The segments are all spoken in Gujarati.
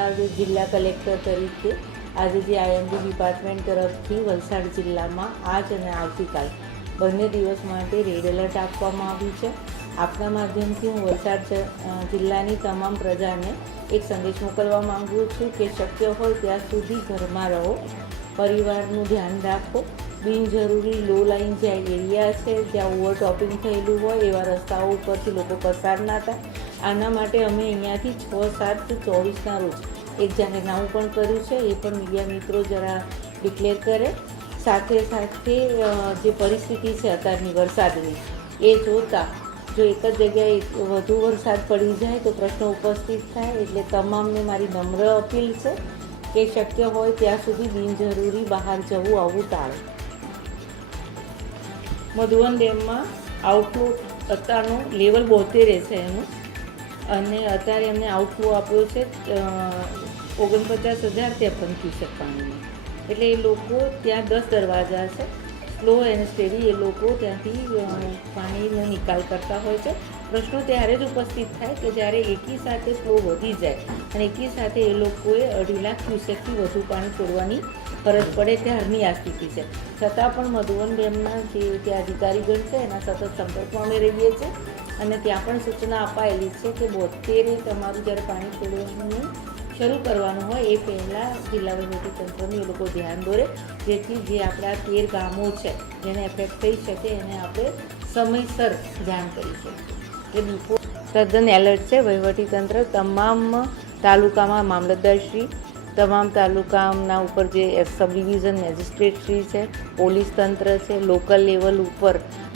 વલસાડ જિલ્લા કલેક્ટર તરીકે આજે જે આઈએમડી ડિપાર્ટમેન્ટ તરફથી વલસાડ જિલ્લામાં આજ અને આવતીકાલ બંને દિવસ માટે રેડ એલર્ટ આપવામાં આવ્યું છે. આપના માધ્યમથી હું વલસાડ જિલ્લાની તમામ પ્રજાને એક સંદેશ મોકલવા માગું છું કે શક્ય હોય ત્યાં સુધી ઘરમાં રહો, પરિવારનું ધ્યાન રાખો. બિનજરૂરી લો લાઇન જે એરિયા છે જ્યાં ઓવરટોપિંગ થયેલું હોય એવા રસ્તાઓ ઉપરથી લોકો પસાર ના થાય. આના માટે અમે અહીંયાથી 6/7/24ના રોજ એક જાહેરનામું પણ કર્યું છે. એ પણ મીડિયા મિત્રો જરા ડિક્લેર કરે. સાથે સાથે જે પરિસ્થિતિ છે અત્યારની વરસાદની એ જોતાં જો એક જ જગ્યાએ વધુ વરસાદ પડી જાય તો પ્રશ્નો ઉપસ્થિત થાય. એટલે તમામને મારી નમ્ર અપીલ છે કે શક્ય હોય ત્યાં સુધી બિનજરૂરી બહાર જવું આવવું ટાળો. મધુવન ડેમમાં આઉટફ્લો અત્યારનું લેવલ 72 છે એનું, અને અત્યારે એમને આઉટફ્લો આપ્યો છે 49,053 ક્યુસેક પાણીનો. એટલે એ લોકો ત્યાં 10 દરવાજા છે, સ્લો એન્ડ સ્ટેડી એ લોકો ત્યાંથી પાણીનો નિકાલ કરતા હોય છે. પ્રશ્નો ત્યારે જ ઉપસ્થિત થાય કે જ્યારે એકી સાથે ફ્લો વધી જાય અને એકી સાથે એ લોકોએ 2.5 લાખ ક્યુસેકથી વધુ પાણી છોડવાની ફરજ પડે ત્યારની આ સ્થિતિ છે. છતાં પણ મધુવન ડેમના જે ત્યાં અધિકારીગણ છે એના સતત સંપર્કમાં અમે રહીએ છીએ અને ત્યાં પણ સૂચના અપાયેલી છે કે 72 તમારું જ્યારે પાણી છોડવાનું શરૂ કરવાનું હોય એ પહેલાં જિલ્લા વહીવટીતંત્રનું એ લોકો ધ્યાન દોરે, જેથી જે આપણા 13 ગામો છે જેને એફેક્ટ થઈ શકે એને આપણે સમયસર ધ્યાન કરી શકીએ. એ બિફોર તદ્દન એલર્ટ છે વહીવટીતંત્ર. તમામ તાલુકામાં મામલતદારશ્રી, તમામ તાલુકાના ઉપર જે સબ ડિવિઝન મેજિસ્ટ્રેટશ્રી છે, પોલીસ તંત્ર છે, લોકલ લેવલ ઉપર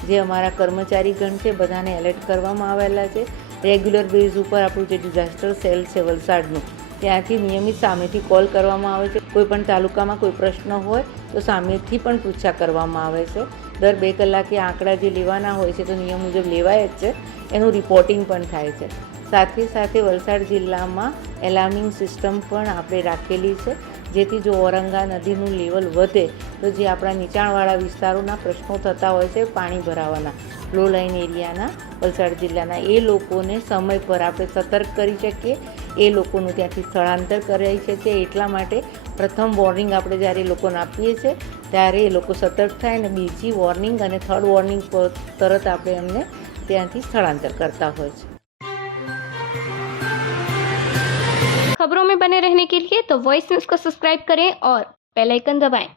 જે અમારા કર્મચારીગણ છે બધાને એલર્ટ કરવામાં આવેલા છે. રેગ્યુલર બેઝ ઉપર આપણું જે ડિઝાસ્ટર સેલ છે વલસાડનું ત્યાંથી નિયમિત સામેથી કોલ કરવામાં આવે છે. કોઈ પણ તાલુકામાં કોઈ પ્રશ્ન હોય તો સામેથી પણ પૂછા કરવામાં આવે છે. દર 2 કલાકે આંકડા જે લેવાના હોય છે તો નિયમ મુજબ લેવાય જ છે. એનું રિપોર્ટિંગ પણ થાય છે. સાથે સાથે વલસાડ જિલ્લામાં એલાર્મિંગ સિસ્ટમ પણ આપણે રાખેલી છે, જેથી જો ઔરંગા નદીનું લેવલ વધે તો જે આપણા નીચાણવાળા વિસ્તારોના પ્રશ્નો થતા હોય છે પાણી ભરાવાના, લો લાઇન એરિયાના વલસાડ જિલ્લાના, એ લોકોને સમય પર આપણે સતર્ક કરી શકીએ, એ લોકોનું ત્યાંથી સ્થળાંતર કરાવી શકીએ. એટલા માટે પ્રથમ વોર્નિંગ આપણે જ્યારે એ લોકોને આપીએ છીએ ત્યારે એ લોકો સતર્ક થાય અને બીજી વોર્નિંગ અને થર્ડ વોર્નિંગ પર તરત આપણે એમને ત્યાંથી સ્થળાંતર करता हो. खबरों में बने रहने के लिए तो वॉइस न्यूज़ को सब्सक्राइब करें और बेल आइकन दबाएं.